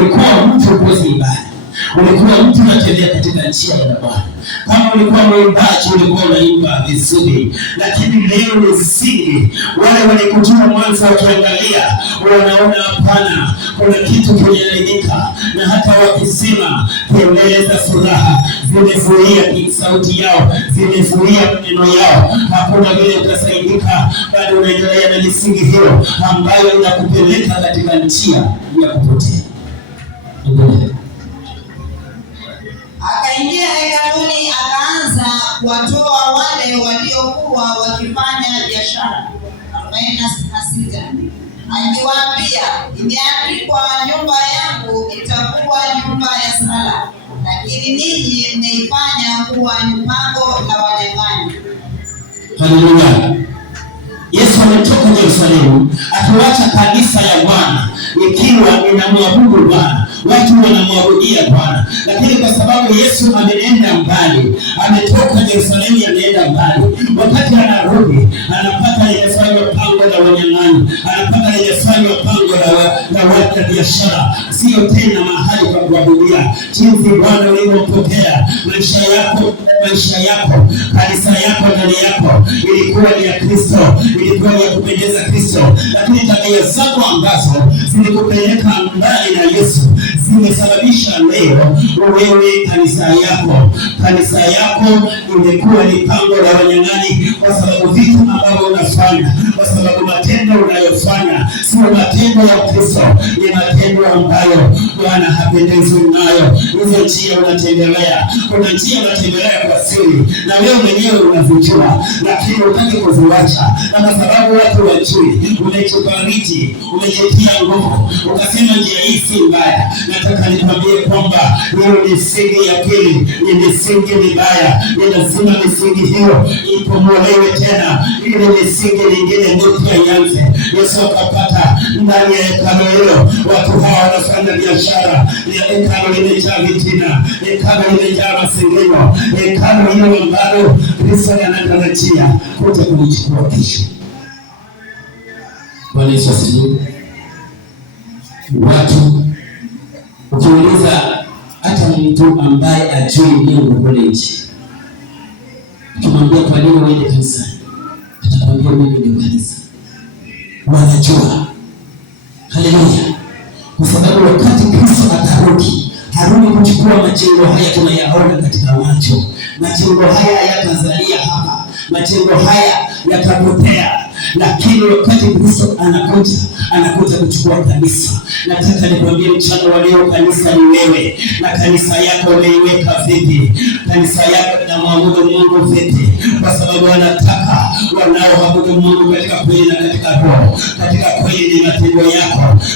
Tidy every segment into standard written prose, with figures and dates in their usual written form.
ulikuwa mtu ukozi ibada, ulikuwa mtu unatembea katika njia ya Bwana. Kama ulikuwa mwimbaji, ulikuwa unaimba vizuri, lakini leo ni siri. Wale walikujua mwanzo wakiangalia, wanaona hapana, kuna kitu kinaharibika, na hata wakisema kelele za furaha zimezuia sauti yao, zimezuia maneno yao, hakuna vile utasaidika. Bado unaendelea na misingi hiyo ambayo inakupeleka katika njia ya kupotea. Akaingia hekaluni, akaanza kuwatoa wale waliokuwa wakifanya biashara. 46 akiwaambia, imeandikwa, nyumba yangu itakuwa nyumba ya sala, lakini ninyi mmeifanya kuwa pango la wanyang'anyi. Haleluya. Yesu ametoka Yerusalemu akiwacha kanisa ya Bwana ikiwa inamwabudu Bwana, watu wanamwabudia Bwana, lakini kwa sababu Yesu ameenda mbali, ametoka Yerusalemu ameenda mbali, wakati anarudi anapata imefanywa pango la wanyang'anyi, anapata imefanywa pango la watu biashara, sio tena mahali pa kuabudia. Jinsi Bwana ulivyompokea maisha yako, kanisa yako, ndani yako ilikuwa ni ya Kristo, ilikuwa ni ya kupendeza Kristo, lakini tabia zako ambazo zilikupeleka mbali na Yesu zimesababisha leo wewe kanisa yako imekuwa ni pango la wanyang'anyi, kwa sababu vitu ambavyo unafanya, kwa sababu matendo unayofanya sio matendo ya Kristo, ni matendo ambayo Bwana hapendezwi nayo. Hizo njia unatembelea, kuna njia unatembelea kwa siri na wewe mwenyewe unavijua, lakini hutaki kuziacha, na kwa sababu watu wajui, umejibariki, umejitia nguvu, ukasema njia hii si mbaya. Nataka nikwambie kwamba hiyo misingi ya pili ni misingi mibaya. Ni lazima misingi hiyo ipomolewe tena, ili misingi mingine mpya ianze. Yesu akapata ndani ya hekalu hilo watu hawa wanafanya biashara, hekalu limejaa vitina, hekalu limejaa masengenyo, hekalu hilo ambalo Kristo anatarajia kuja kulichukua kesho. Bwana Yesu asifiwe. Watu ukiuliza hata mtu ambaye ajui Mungu kule nchi, ukimwambia kwa nini uende kanisa, atakwambia mimi ni kanisa. Wanajua. Haleluya. Kwa sababu wakati Kristo atarudi, harudi kuchukua majengo haya tunayaona katika macho. Majengo haya yatazalia hapa, majengo haya yatapotea, lakini wakati Kristo anakuja kuchukua kanisa. Nataka nikwambie mchana wa leo, kanisa ni wewe, na kanisa yako umeiweka vipi? Kanisa yako inamwabudu Mungu vipi? Kwa sababu anataka wanaoabudu Mungu katika kweli na katika roho. Katika kweli ni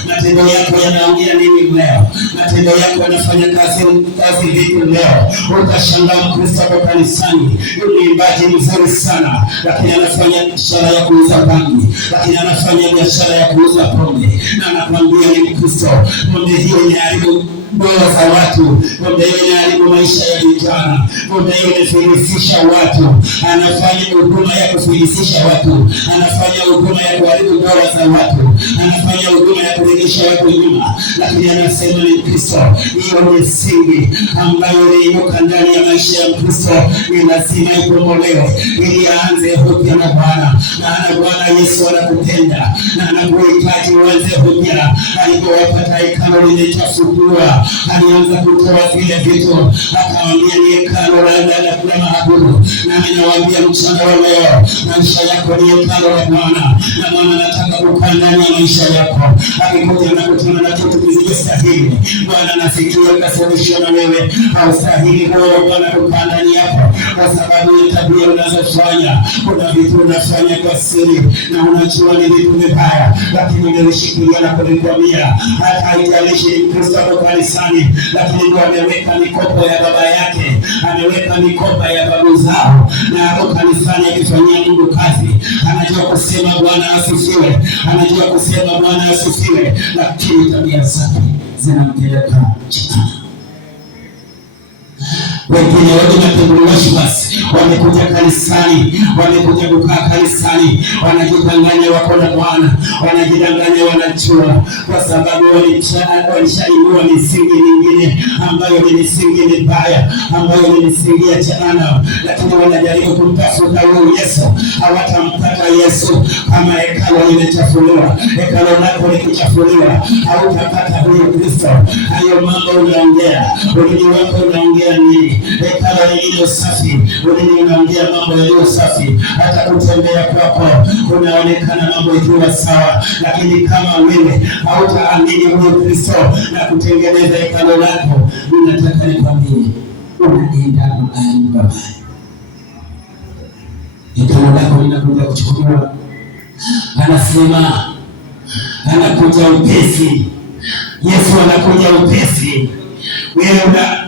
matendo yako yanaongea nini leo? Matendo yako yanafanya kazi vipi leo? Utashangaa Mkristo kwa kanisani, mwimbaji mzuri sana, lakini anafanya biashara ya kuuza bangi, lakini anafanya biashara ya kuuza pombe, na anakuambia ni Mkristo. Pombe hiyo inaharibu ndoa za watu, pombe hiyo inaharibu maisha ya vijana, pombe hiyo inafilisisha watu, anafanya huduma ya kufilisisha watu, anafanya huduma ya kuharibu ndoa za watu, anafanya huduma ya kurejesha watu nyuma, lakini anasema ni Kristo. Hiyo ni misingi ambayo iliyoka ndani ya maisha ya Mkristo, ni lazima ibomolewe ili aanze upya na Bwana. Na Bwana Yesu anakupenda na anakuhitaji uanze upya. Alipowapata hekalu limechafuliwa, alianza kutoa vile vitu, akawaambia ni hekalu la maabudu. Na ninawaambia mchana wa leo, maisha yako ni hekalu la Bwana, na Bwana anataka kukaa ndani ya maisha yako. Akikuja na kutana na kitu kisichostahili, Bwana anafikia kasuluhisho na wewe haustahili wewe Bwana kukaa ndani yako, kwa sababu ya tabia unazofanya. Kuna vitu unafanya kwa siri na unajua ni vitu vibaya, lakini umelishikilia na kulikwamia. Hata haijalishi ni Kristo kwa kanisani, lakini Mungu ameweka mikopo ya baba yake, ameweka mikopo ya babu zao, na hapo kanisani akifanyia Mungu kazi. Anajua kusema Bwana asifiwe, anajua kusema Bwana asifiwe, lakini tabia zake zinampeleka chini. Wengine wote wanatenguliwa basi, wamekuja kanisani, wamekuja kukaa kanisani, wanajidanganya wako na Bwana, wanajidanganya wanajua, kwa sababu walishainua misingi mingine ambayo ni misingi mibaya, ambayo ni misingi ya jehanamu, lakini wanajaribu kumtafuta huyu Yesu. Hawatampata Yesu kama hekalu limechafuliwa. Hekalu lako likichafuliwa, hautapata huyu Kristo. Hayo mambo unaongea, ulimi wako unaongea nini? Hekalu lililo safi, ulimi unaongea mambo yaliyo safi. Hata kutembea kwako kunaonekana mambo ikiwa sawa, lakini kama wewe hautaamini huyu Kristo na kutengeneza hekalu lako, ninataka nikwambie, unaenda mahali pabaya. Hekalu lako linakuja kuchukuliwa. Anasema anakuja upesi. Yesu anakuja upesi.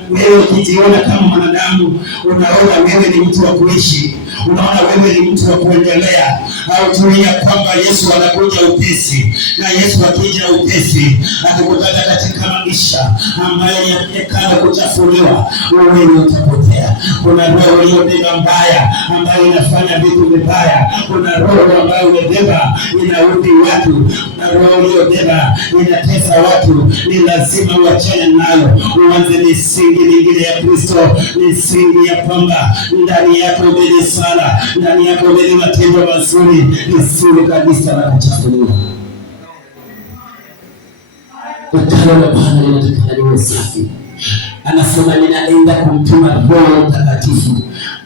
Wewe ukijiona kama mwanadamu, unaona wewe ni mtu wa kuishi, unaona wewe ni mtu wa kuendelea, haujuia kwamba Yesu anakuja upesi. Na Yesu akija upesi, atakupata katika maisha ambayo yamekana kuchafuliwa, wewe utapotea. Kuna roho iliyobeba mbaya ambayo inafanya vitu vibaya. Kuna roho ambayo imebeba inaudhi watu. Kuna roho iliyobeba inatesa watu. Ni lazima uachane nayo, uanze misingi mingine ya Kristo, misingi ya kwamba ndani yako mbele sala, ndani yako mbele matendo mazuri, nisiri kabisa na kuchafuliwa. Hekalu la Bwana linataka liwe safi. Anasema ninaenda kumtuma Roho Mtakatifu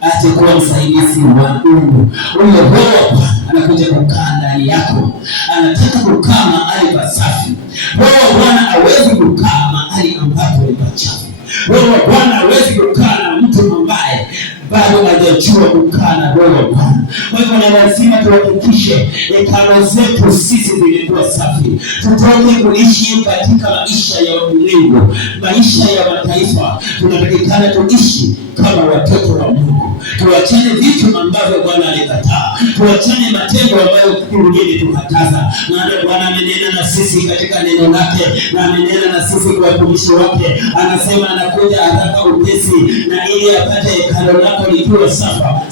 aje kuwa msaidizi wa Mungu. Huyo Roho anakuja kukaa ndani yako, anataka kukaa mahali pasafi. Roho Bwana hawezi kukaa mahali ambapo ni pachafu. Roho Bwana hawezi kukaa na mtu ambaye bado hajajua kukaa na Roho Bwana. Kwa hivyo ni lazima tuhakikishe hekalu zetu sisi zimekuwa safi. Tutoke kuishi katika maisha ya ulimwengu, maisha ya mataifa. Tunatakikana tuishi kama watoto wa Mungu. Tuachane vitu ambavyo Bwana alikataa. Tuachane matendo ambayo Biblia tukataza. Maana Bwana amenena na sisi katika neno lake, na amenena na sisi kwa watumishi wake. Anasema anakuja haraka upesi, na ili apate hekalu lako likiwa sawa,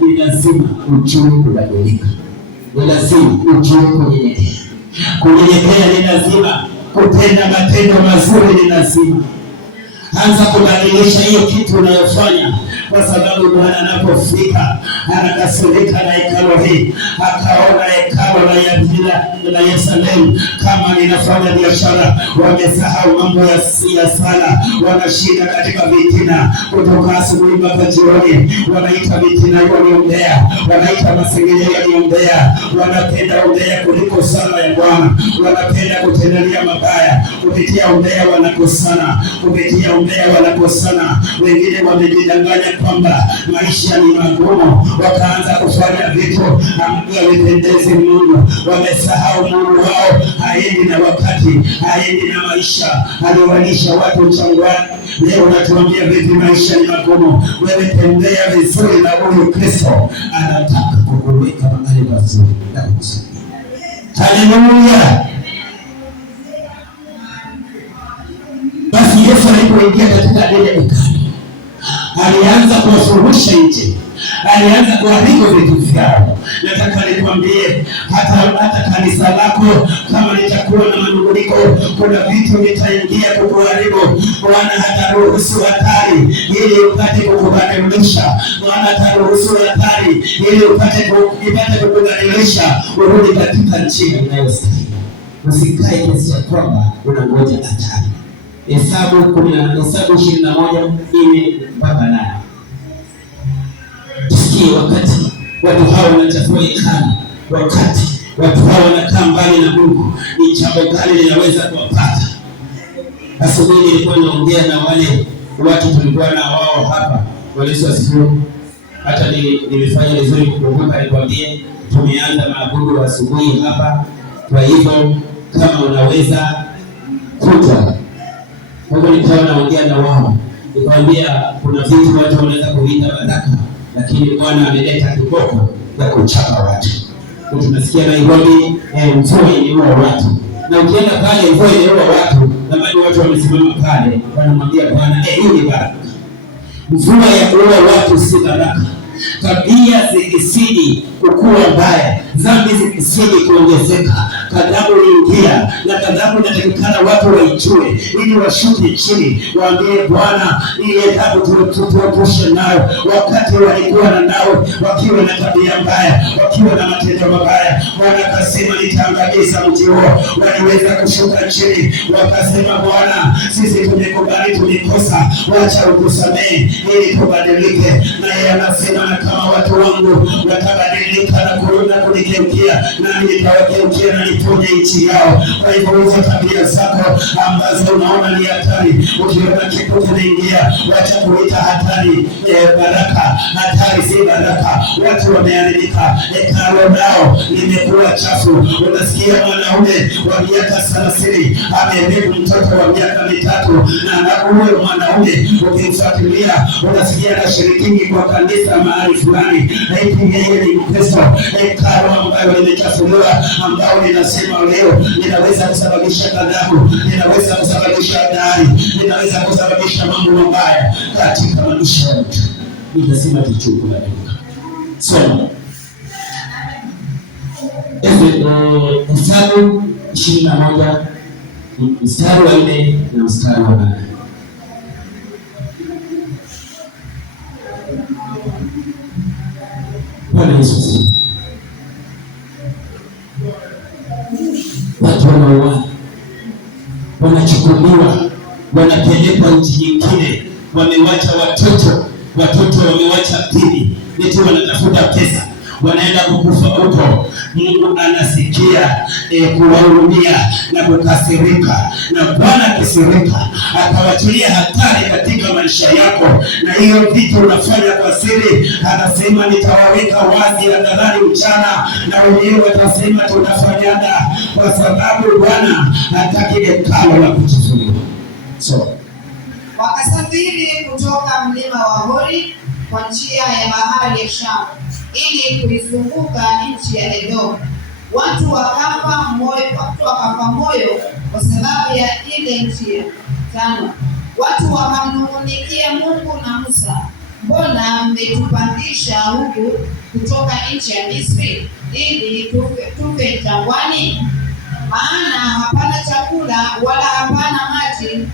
ni lazima ujue kubadilika. Ni lazima ujue kunyenyekea. Kunyenyekea ni lazima. Kutenda matendo mazuri ni lazima. Anza kubadilisha hiyo kitu unayofanya, kwa sababu Bwana anapofika anakasirika na hekalu hii. Akaona hekalu la Yerusalemu kama linafanya biashara, wamesahau mambo ya sala, wanashinda katika vitina kutoka asubuhi mpaka jioni. Wanaita vitina waliombea, wanaita masengenyo waliombea, wanapenda umbea kuliko sala ya Bwana, wanapenda kutendelea mabaya. Kupitia umbea wanakosana, kupitia umbea wanakosana. Wengine wamejidanganya kwamba maisha ni magumu, wakaanza kufanya vitu ambavyo havipendezi Mungu. Wamesahau Mungu wao haendi na wakati, haendi na maisha. Aliwalisha watu jangwani. Leo unatuambia vipi maisha ni magumu? Wewe tembea vizuri na huyu Kristo anataka kukuweka mahali pazuri. Haleluya! Basi Yesu alipoingia katika ile hekalu, alianza kuwafurusha nje, alianza kuharibu vitu vyao. Nataka nikwambie, hata kanisa lako kama litakuwa na manunguniko, kuna vitu vitaingia kukuharibu. Bwana hataruhusu hatari ili upate kukubadilisha. Bwana hataruhusu hatari ili upate kukubadilisha, urudi katika njia inayostahili. Usikae kiasi cha kwamba unangoja hatari. Hesabu 21:4-8. Tusikie wakati watu hao wanachafua hekalu, wakati watu hao wanakaa mbali na Mungu, ni jambo gani linaweza kuwapata? Asubuhi nilikuwa naongea na wale watu tulikuwa na wao hapa, waliosifiwa. Hata nimefanya vizuri kukumbuka nikwambie, tumeanza maabudu asubuhi hapa. Kwa hivyo kama unaweza kuja. Mungu nikawa naongea na wao, nikwambia kuna vitu watu wanaweza kuita baraka, lakini Bwana ameleta kiboko ya kuchapa watu. Tunasikia Nairobi mvua iliua watu, na ukienda pale mvua iliua watu, na bado watu wamesimama pale wanamwambia Bwana hii ni baraka. Mvua ya kuua watu si baraka. Tabia zikisidi kukua mbaya, dhambi zikisidi kuongezeka, kadhabu ingia, na kadhabu inatakikana watu waijue ili washuke chini, waambie Bwana, ile adhabu tuepushe nayo. Wakati walikuwa na nawe wakiwa na tabia mbaya, wakiwa na matendo mabaya, Bwana akasema nitaangamiza mji huo. Waliweza kushuka chini, wakasema Bwana, sisi tumekubali tulikosa, wacha utusamehe ili tubadilike. Na yeye anasema na kama watu wangu watabadilika na kurudi kunigeukia, nami nitawageukia na niponye nchi yao. Kwa hivyo hizo tabia zako ambazo unaona ni hatari, ukiona kitu kinaingia, wacha kuita hatari baraka. Hatari si baraka. Watu wameharibika, hekalo nao limekuwa chafu. Unasikia mwanaume wa miaka 30 amebeba mtoto wa miaka 3, na huyo mwanaume ukimfuatilia unasikia anashiriki kwa kanisa mahali fulani, haiti yeye ni Mkristo. Hekalo ambayo limechafuliwa, ambao ninasema leo linaweza kusababisha kadhabu, linaweza kusababisha hatari, linaweza kusababisha mambo mabaya katika maisha ya mtu. Ninasema tuchukue somo Hesabu 21 mstari wa 4 na mstari wa 8. Bwana Yesu, watu wanauawa, wanachukuliwa, wanapelekwa nchi nyingine, wamewacha watoto wamewacha bibi, eti wanatafuta pesa, wanaenda kukufa huko. Mungu anasikia kuwahurumia na kukasirika, na Bwana akisirika atawachilia hatari katika maisha yako, na hiyo vitu unafanya kwa siri, anasema nitawaweka wazi hadharani mchana, na wenyewe watasema tunafanyana, kwa sababu Bwana hataki hekalo la kuchafuliwa. Wakasafiri kutoka mlima wa Hori kwa njia ya bahari ya Shamu ili kuizunguka nchi ya Edomu. Watu wakafa moyo kwa sababu ya ile njia. 5. Watu wakamnung'unikia Mungu na Musa, mbona mmetupandisha huku kutoka nchi ya Misri ili tufe jangwani? Maana hapana chakula wala hapana maji,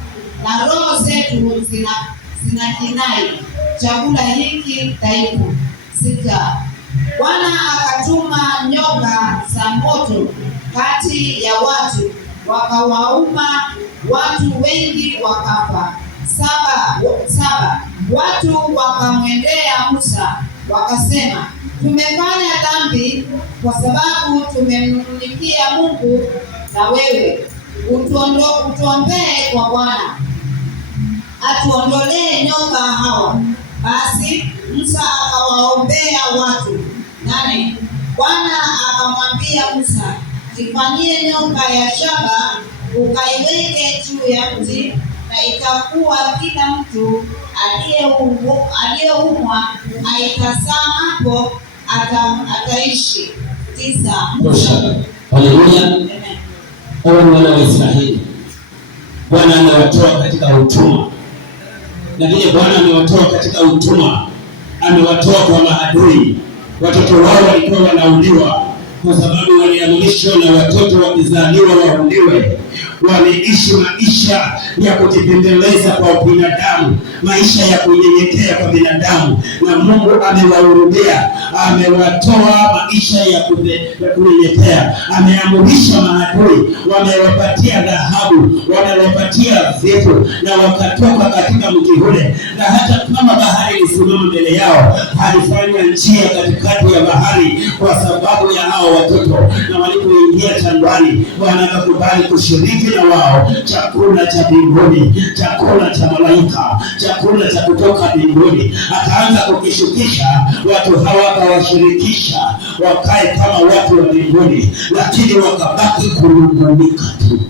na roho zetu zinakinai chakula hiki dhaifu. 6. Bwana akatuma nyoka za moto kati ya watu, wakawauma watu wengi wakafa. 7. Watu wakamwendea Musa wakasema, tumefanya dhambi kwa sababu tumemnung'unikia Mungu na wewe. Utuombee kwa Bwana atuondolee nyoka hawa. Basi Musa akawaombea watu. 8. Bwana akamwambia Musa, jifanyie nyoka ya shaba, ukaiweke juu ya mti, na itakuwa kila mtu aliyeumwa aitazamapo ataishi. 9. Haleluya. Wana wa Israeli, Bwana amewatoa katika utumwa, lakini Bwana amewatoa katika utumwa, amewatoa kwa maadui. Watoto wao walikuwa wanauliwa kwa sababu waliamrishwa na watoto wakizaliwa wauliwe. Waliishi maisha ya kujipendeleza kwa binadamu, maisha ya kunyenyekea kwa binadamu, na Mungu amewahurumia, amewatoa maisha ya kunyenyekea. Ameamrisha maadui, wamewapatia dhahabu, wamewapatia vitu, na wakatoka katika mji ule. Na hata kama bahari ilisimama mbele yao, alifanya njia katikati ya bahari kwa sababu ya hao watoto. Na walipoingia jangwani, Bwana akakubali kushiriki na wao chakula cha mbinguni, chakula cha malaika, chakula cha kutoka mbinguni. Akaanza kukishukisha watu hawa, akawashirikisha wakae kama watu wa mbinguni, lakini wakabaki kunung'unika tu.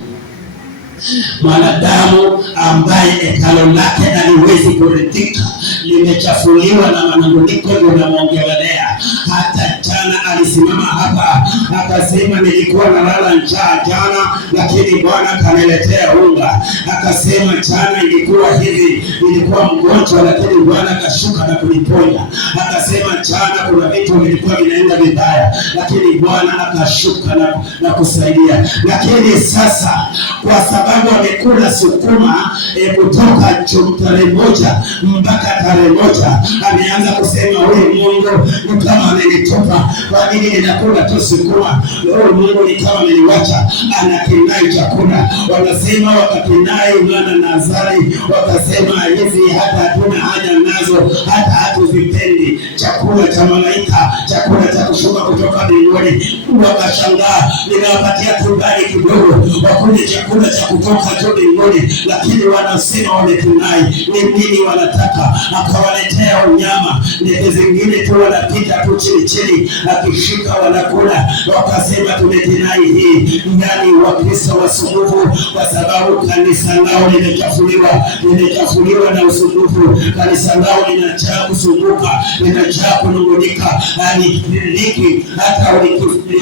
Mwanadamu ambaye hekalo lake haliwezi kuridhika, limechafuliwa na manung'uniko, linamwongelea hata jana alisimama hapa akasema, nilikuwa nalala njaa jana, lakini Bwana kaniletea unga. Akasema jana ilikuwa hivi, nilikuwa mgonjwa, lakini Bwana kashuka na kuniponya. Akasema jana kuna vitu vilikuwa vinaenda vibaya, lakini Bwana akashuka na kusaidia. Lakini sasa kwa sababu amekula sukuma kutoka tarehe 1 mpaka tarehe 1, ameanza kusema huyu Mungu ni kama amenitupa, kwa nini ninakula tu sukuma? Huyu Mungu ni kama ameniwacha. Anakinai chakula, wanasema wakakinai mwana Nazari, wakasema hizi hata hatuna haja nazo, hata hatuzipendi. Chakula cha malaika, chakula cha kushuka kutoka mbinguni. Wakashangaa, ninawapatia tumbali kidogo wakule chakula cha kutoka tu mbinguni, lakini wanasema wamekinai. Ni nini wanataka? Akawaletea unyama, ndege zingine tu wanapita tu chini chini, akishika wanakula. Wakasema tumekinai hii. Ndani Wakristo wasumbufu, kwa sababu kanisa lao limechafuliwa na usumbufu. Kanisa lao linajaa kusumbuka, linajaa kunungunika, halidhiki. Hata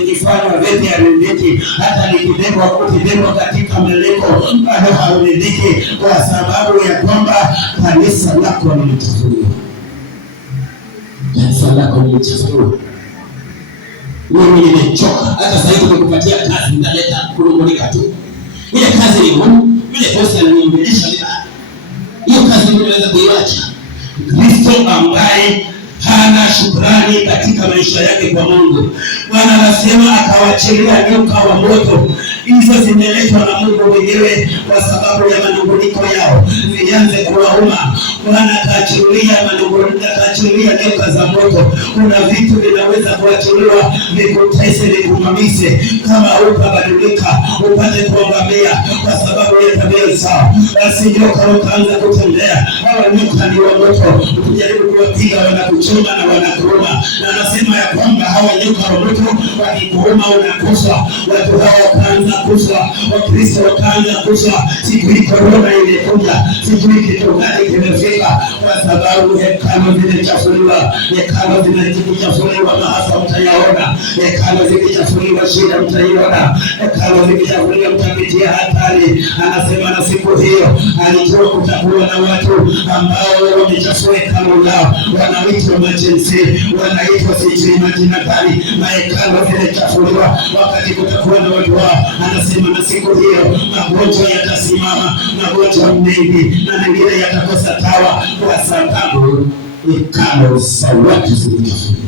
likifanywa vipi halidhiki, hata likibebwa katika meleko bado halidhiki, kwa sababu ya kwamba kanisa lako limechafuliwa. Kanisa lako limechafuliwa. Mimi nimechoka. Hata sasa hivi nikupatia kazi nitaleta kunungunika tu. Ile kazi ni ngumu, ile bosi ananiambia vibaya. Hiyo kazi ninaweza kuiacha. Kristo ambaye hana shukrani katika maisha yake kwa Mungu, Bwana anasema akawachilia nyoka wa moto. Hizo zimeletwa na Mungu mwenyewe kwa sababu ya manunguniko yao, zianze kuwauma. Bwana akaachilia nyoka za moto. Kuna vitu vinaweza kuachiliwa vikutese, vikumamise, kama utabadilika upate kuangamia kwa sababu ya tabia zao. Basi nyoka wakaanza kutembea. Hawa nyoka ni wa moto, ukijaribu kuwapiga wanakuchoma na wanakuuma. Na anasema ya kwamba hawa nyoka wa moto wakikuuma unakufa. Watu hawa wakaanza kufa, Wakristo wakaanza kufa. Sijui korona imekuja, sijui kitu gani kimefika, kwa sababu hekalu zimechafuliwa. Hekalu zimechafuliwa, maafa mtayaona. Hekalu zimechafuliwa, shida mtaiona. Hekalu zimechafuliwa, mtapitia hatari. Anasema na siku hiyo alijua kutakuwa na watu ambao wamechafua hekalu lao, wanaitwa majinsi, wanaitwa sijui majina gani. Mahekalu zimechafuliwa, wakati kutakuwa na watu wao. Anasema na siku hiyo magonjwa yatasimama, magonjwa mengi na mengine yatakosa tawa, kwa sababu hekalu za watu zimechafuliwa.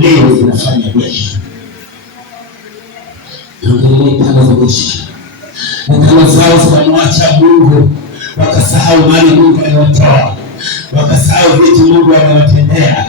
Leo zinafanya biashara. Hekalu za biashara. Hekalu zao zinamwacha Mungu, wakasahau mali Mungu aliwatoa, wakasahau vitu Mungu aliwatendea.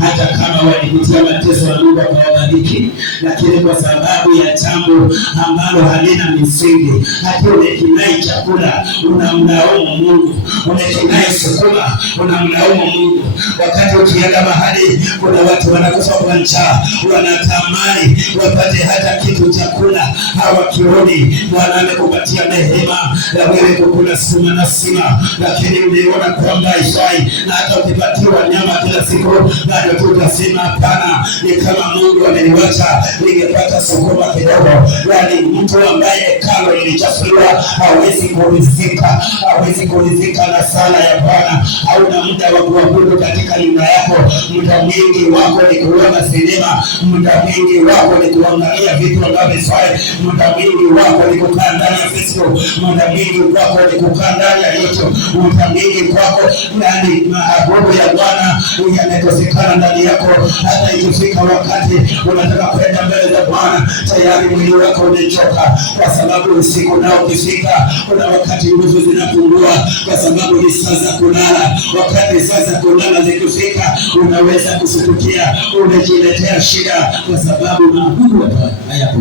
Hata kama walipitia mateso na Mungu akawabariki, lakini kwa sababu ya jambo ambalo halina misingi, hata umekinai chakula unamlaumu Mungu, umekinai sukuma unamlaumu Mungu. Wakati ukienda mahali kuna watu wanakufa kwa njaa, wanatamani wapate hata kitu cha kula, hawakioni. Bwana amekupatia neema ya wewe kukula sukuma na sima, lakini umeona kwamba haifai. Na hata ukipatiwa nyama kila siku bado tutasema hapana, ni kama Mungu ameniwacha, ningepata sukuma kidogo. Yani mtu ambaye hekalu lilichafuliwa hawezi kuridhika na sala ya Bwana. Hauna muda wa kuabudu katika nyumba yako. Muda mwingi wako ni kuona sinema, muda mwingi wako ni kuangalia vitu ambavyo sifai, muda mwingi wako ni kukaa ndani ya Facebook, muda mwingi wako ni kukaa ndani ya YouTube, muda mwingi wako yani maabudu ya Bwana yamekosekana ndani yako. Hata ikifika wakati unataka kwenda mbele za Bwana, tayari mwili wako umechoka, kwa sababu usiku nao ukifika, kuna wakati nguvu zinapungua, kwa sababu ni saa za kulala. Wakati saa za kulala zikifika, unaweza kusutukia, umejiletea shida, kwa sababu maabudu hayapo.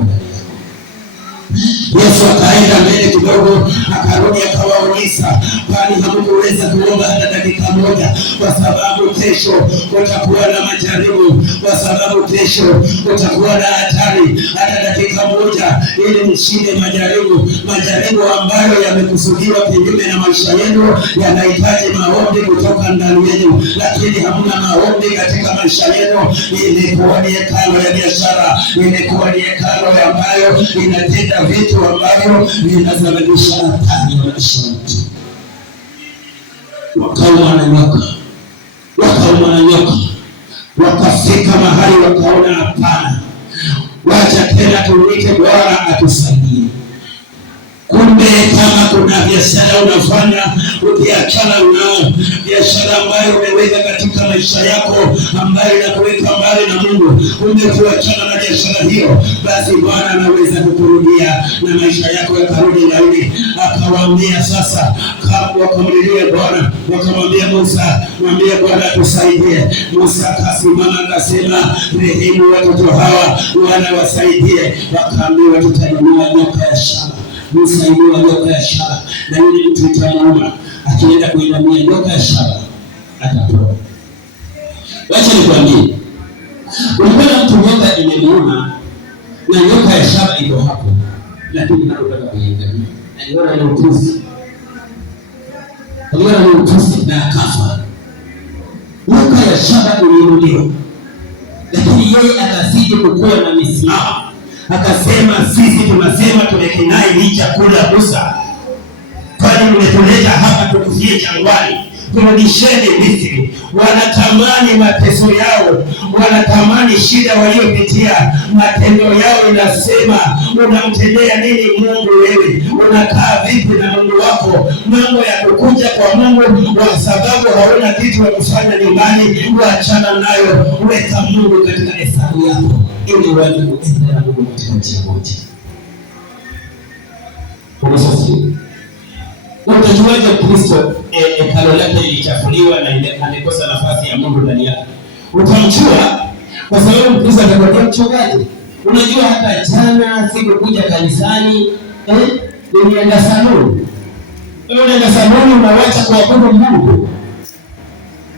Yesu akaenda mbele kidogo, akarudi akawauliza, kwani hamkuweza kuomba hata dakika moja? pamoja, kwa sababu kesho utakuwa na majaribu, kwa sababu kesho utakuwa na hatari. Hata dakika moja ili mshinde majaribu ambayo yamekusudiwa kinyume na maisha yenu, yanahitaji maombi kutoka ndani yenu, lakini hamna maombi katika maisha yenu. Ilikuwa ni hekalo ya biashara, ilikuwa ni hekalo ambayo inatenda vitu ambavyo vinasababisha hatari ya maisha yetu. Wakaumwa na nyoka, wakafika mahali wakaona hapana, wacha tena tuite Bwana atusaidie. Kumbe kama kuna biashara unafanya, ukiachana na biashara ambayo umeweka katika maisha yako ambayo inakuweka mbali na Mungu, kumbe kuachana na biashara hiyo, basi Bwana anaweza kukurudia na maisha yako yakarudi laini. Akawaambia sasa, wakamlilia Bwana, wakamwambia Musa, mwambie Bwana tusaidie. Musa akasimama akasema, rehemu watoto hawa, Bwana wasaidie. Wakaambiwa tutainua nyoka ya shaba. Musa inua nyoka ya shaba, na yule mtu itamuuma, akienda kuinamia nyoka ya shaba atapona. Wacha nikwambie, unaona mtu nyoka imemuuma na nyoka ya shaba iko hapo, lakini anataka kuiangalia. Aliona ni utusi na akafa. Nyoka ya shaba iliinuliwa, lakini yeye akazidi kukuwa na misimamo. Akasema, sisi tunasema tumekinai hii chakula Musa, kwani mmetuleta hapa tukufie jangwani, turudisheni Misri. Wanatamani mateso yao, wanatamani shida waliopitia, matendo yao inasema, unamtendea nini Mungu wewe? Unakaa vipi na Mungu wako? Mambo ya kukuja kwa Mungu kwa sababu hauna kitu ya kufanya nyumbani, waachana nayo, weka Mungu katika hesabu yako ili uweze kuenda na Mungu katika njia moja. Utajuaje Kristo hekalo lake lilichafuliwa na amekosa nafasi ya Mungu ndani yake? Utamjua kwa sababu Kristo atakwambia mchungaji, unajua hata jana sikukuja kanisani, nilienda saluni. Unaenda saluni unawacha kuabudu Mungu.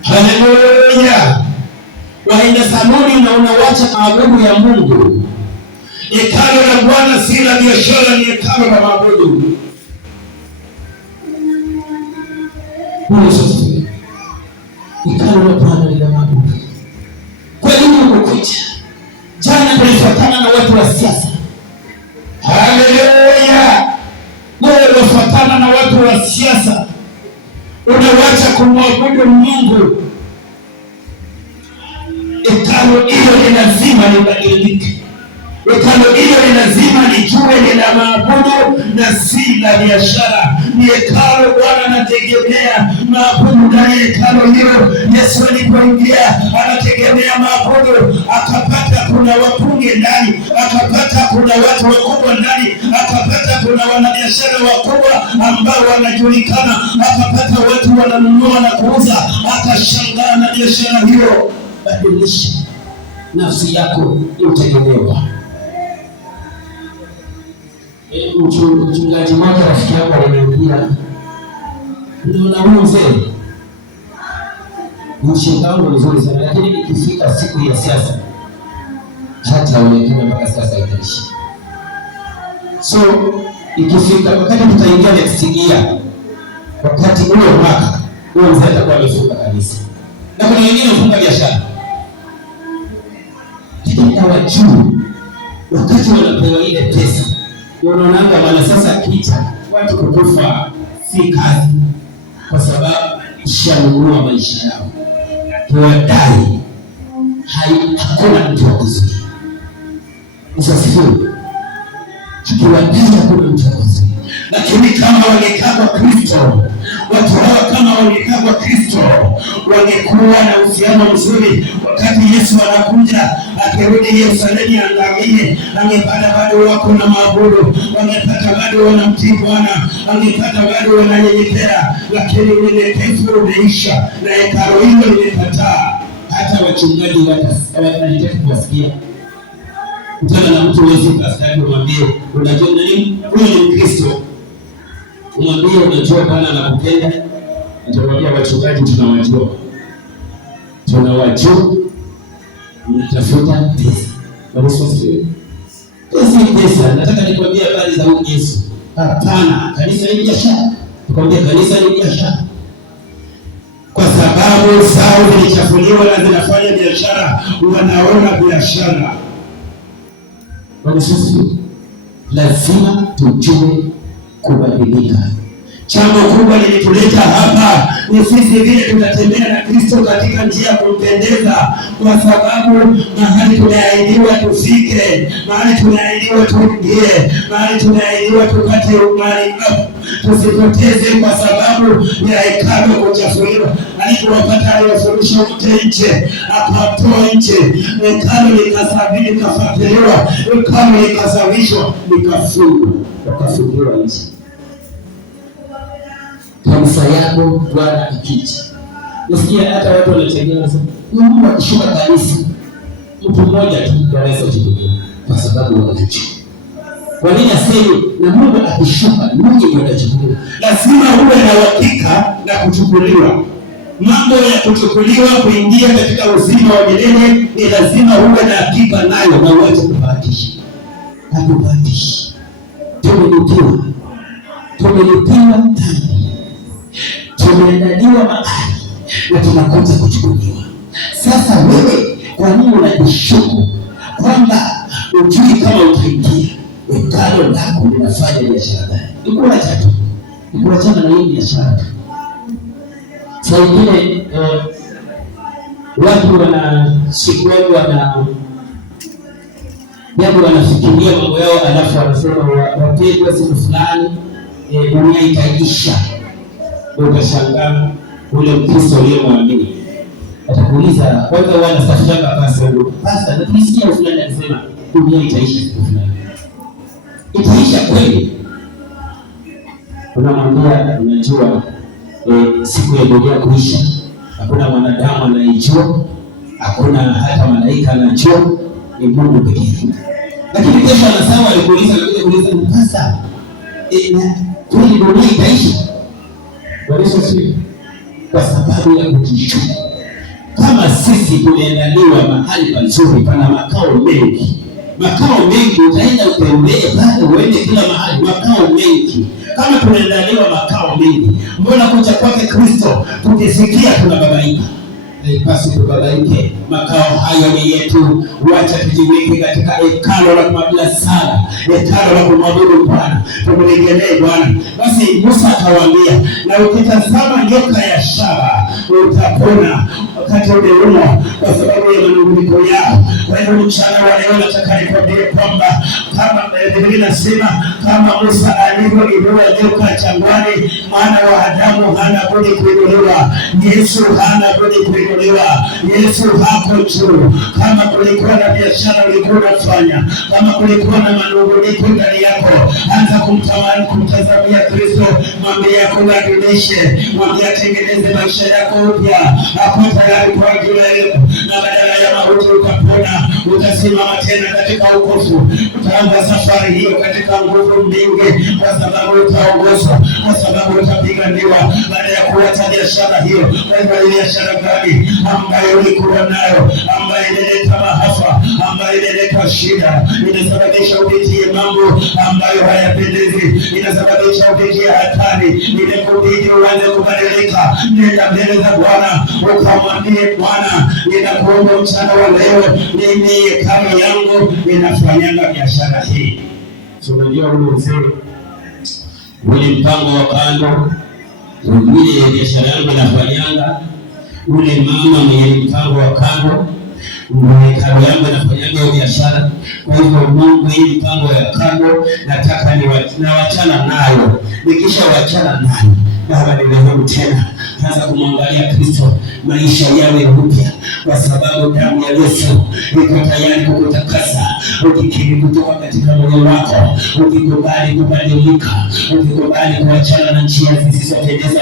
Haleluya. Waenda saluni na unawacha maabudu ya Mungu. Hekalo la Bwana si la biashara, ni hekalo la maabudu. Hekalo la Bwana ni la maabudu. Kwa nini umekuja? Jana tulifuatana na watu wa siasa. Haleluya. Wewe unafuatana na watu wa siasa, unawacha kumwabudu Mungu. Hekalo hilo ni lazima libadilike. Hekalo hilo ni lazima lijue ni la maabudu na si la biashara. Ni hekalo Bwana anategemea maabudu ndani ya hekalo hilo. Yesu alipoingia anategemea maabudu, akapata kuna wapunge ndani, akapata kuna watu wakubwa ndani, akapata kuna wanabiashara wakubwa ambao wanajulikana, akapata watu wananunua na kuuza. Akashangaa na biashara hiyo. Badilisha nafsi yako utategemewa. Mchungaji mmoja rafiki yangu aliniambia, unaona huyu mzee mshirika wangu mzuri sana, lakini ikifika siku ya siasa hata onekana mpaka sasa itaishi. So ikifika wakati tutaingia next year, wakati ule mwaka huyo mzee atakuwa amefunga kabisa. Na kuna wengine wafunga biashara, lakini hawajui wakati wanapewa ile pesa. Unaonanga bwana, sasa kicha watu kukufa si kazi, kwa sababu ishanunua maisha yao. Tuwadai hakuna mtu wa kuzuia. Usasifiwe. Tuwadai hakuna mtu wa kuzuia. Lakini kama wangekaa kwa Kristo, watu hawa kama wangekaa kwa Kristo, wangekuwa na uhusiano mzuri. Wakati Yesu anakuja akirudi Yerusalemu angamie, angepata bado wako na maabudu, wangepata bado wanamtii Bwana, wangepata bado wananyenyekea. Lakini unyenyekevu umeisha na hekalo hilo limekataa. Hata wachungaji wanataka kuwasikia. Utana na mtu wezi pastari umwambie, unajua nini? Huyu ni Kristo. Umwambie unajua Bwana anakupenda. Nitakwambia wachungaji tunawajua, mnatafuta pesa. Pesa. Nataka nikwambie habari za huyu Yesu. Hapana, kanisa ni biashara. Tukwambia kanisa ni biashara. Kwa sababu zao zilichafuliwa na zinafanya biashara, wanaona biashara. Lazima tujue kubadilika. Jambo kubwa lilituleta hapa ni sisi vile tutatembea na Kristo katika njia ya kumpendeza, kwa sababu mahali tumeahidiwa tufike, mahali tumeahidiwa tuingie, mahali tumeahidiwa tupate umani, tusipoteze kwa sababu ya hekalu kuchafuliwa. Alipowapata aliwafundisha wote nje, akatoa nje, hekalu likasafiri, likafagiliwa, hekalu likasafishwa, likafungwa, wakafungiwa nje. Kanisa yako Bwana akija. Nasikia hata watu wanachangia wanasema, Mungu akishuka kanisa, mtu mmoja tu anaweza kuchukua kwa sababu wanajua. Kwa nini aseme na Mungu akishuka ninyi ndio mtachukua? Lazima uwe na uhakika na kuchukuliwa. Mambo ya kuchukuliwa kuingia katika uzima wa milele ni lazima uwe na hakika nayo na uache kubahatisha. Hakubahatisha. Tumelipiwa dhambi. Tumeandaliwa mahali na tunakosa kuchukuliwa. Sasa wewe kwa nini unajishuku kwamba ujui kama utaingia hekalu lako linafanya biashara gani? Nikuachana na hii biashara. Saa ingine watu wanafikiria mambo yao, alafu wanasema wapendwa, siku fulani dunia itaisha. Utashangaa ule Mkristo aliyemwamini atakuuliza, kwanza wanasafisha pasta na tulisikia fulani anasema dunia itaisha siku fulani. Itaisha kweli? Unamwambia unajua siku ya dunia kuisha hakuna mwanadamu anayejua, hakuna hata malaika anajua, ni Mungu pekee. Lakini kesho anasema alikuuliza pasta, kweli dunia itaisha? Kwa sababu ya kujishuku. Kama sisi tumeandaliwa mahali pazuri, pana makao mengi, utaenda utembee pale, uende kila mahali, makao mengi. Kama tumeandaliwa makao mengi, mbona kuja kwake Kristo tukisikia tunababaika? Basi tubabaike, makao hayo ni yetu. Wacha tujiweke katika hekalu la kumwabudu sala, hekalu la kumwabudu Bwana, tumregelee Bwana. Basi Musa akawaambia, na ukitazama nyoka ya shaba utapona wakati umeumwa kwa sababu ya manunguniko yao. Kwa hivyo mchana wa leo nataka nikwambie kwamba kama Biblia inasema kama Musa alivyoinua nyoka jangwani, mwana wa Adamu hana budi kuinuliwa. Yesu hana budi kuinuliwa. Yesu hapo juu. Kama kulikuwa na biashara ulikuwa unafanya, kama kulikuwa na manunguniko ndani yako, anza kumtazamia Kristo. Mwambie akubadilishe, mwambie atengeneze maisha yako upya, hapo tayari kwa ajili yako, na badala ya mauti utapona, utasimama tena katika wokovu. Utaanza safari hiyo katika nguvu mbingi, kwa sababu utaongozwa, kwa sababu utapiganiwa. Baada ya kuacha biashara hiyo, kwa biashara gani ambayo ulikuwa nayo, ambayo inaleta maafa, ambayo inaleta shida, inasababisha upitie mambo ambayo hayapendezi, inasababisha upitie hatari, inakubidi uanze kubadilika. Nenda mbele za Bwana ukamwambie Bwana, ninakuomba mchana wa leo, mimi hekalu yangu ninafanyanga biashara hii. Unajua ule mzee, ule mpango wa kando, ule biashara yangu inafanyanga, ule mama mwenye mpango wa kando, hekalu yangu inafanyanga biashara. Kwa hivyo Mungu, hii mpango ya kando nataka niwachana nayo. Nikisha wachana nayo, Baba nirehemu tena, anza kumwangalia Kristo, maisha yawe upya, kwa sababu damu ya Yesu iko tayari kukutakasa. Ukikiri kutoka katika moyo wako, ukikubali kubadilika, ukikubali kuachana na njia zisizopendeza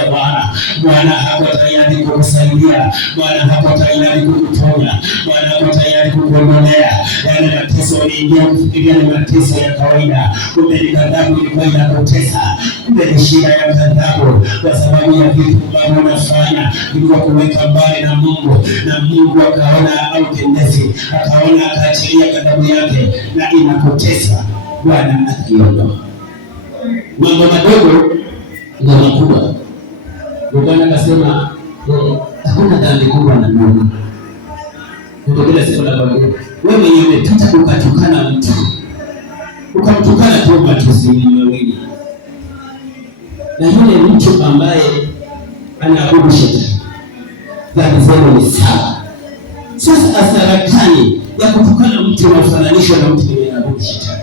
Bwana hako tayari kukusaidia. Bwana hako tayari kukuponya. Bwana hako tayari kukuondolea yale mateso uliingia kufikiria ni mateso ya kawaida, kumbe ni ghadhabu ilikuwa inakutesa. kumbe ni shida ya ghadhabu, kwa sababu ya vitu ambavyo unafanya ili kuweka mbali na Mungu, na Mungu akaona autendezi, akaona akaachilia ghadhabu yake na inakutesa. Bwana ataiondoa. Mambo madogo ndio makubwa. Bwana akasema hakuna dhambi kubwa na Mungu. Ndio kila siku nakwambia, wewe mwenyewe umepita ukatukana mtu, ukamtukana tu matusi mawili, na yule mtu ambaye anaabudu shetani, dhambi zenu ni sawa. Sasa hasara gani ya kutukana mtu unafananishwa na mtu mwenye anaabudu shetani?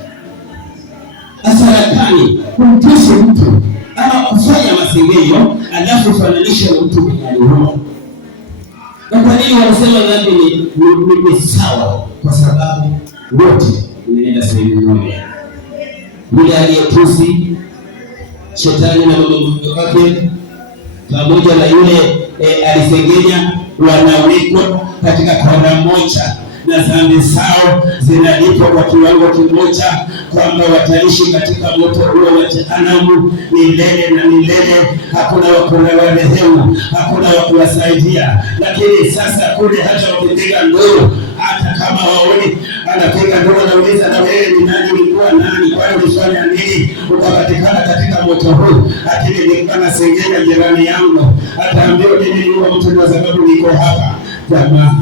Hasara gani kumtusi mtu ama kufanya masengenyo alafu ufananishwe na mtu mwenye aliuawa? Na kwa nini wanasema dhambi ni sawa? Kwa sababu wote unaenda sehemu moja. Yule aliyetusi shetani na mama wake pamoja na yule alisengenya wanawekwa katika kona moja, na dhambi zao zinalipwa kwa kiwango kimoja, kwamba wataishi katika moto huo wa jehanamu milele na milele. Hakuna wa kuwarehemu, hakuna wa kuwasaidia. Lakini sasa kule hata wakipiga nduru, hata kama waoni anapiga nduru, anauliza na wewe ni nani? Ulikuwa nani? Kwani ulifanya nini ukapatikana katika moto huu? Lakini nilikuwa nasengenya jirani yangu, ataambiwa mimi ni mtu kwa sababu niko hapa. Jamani,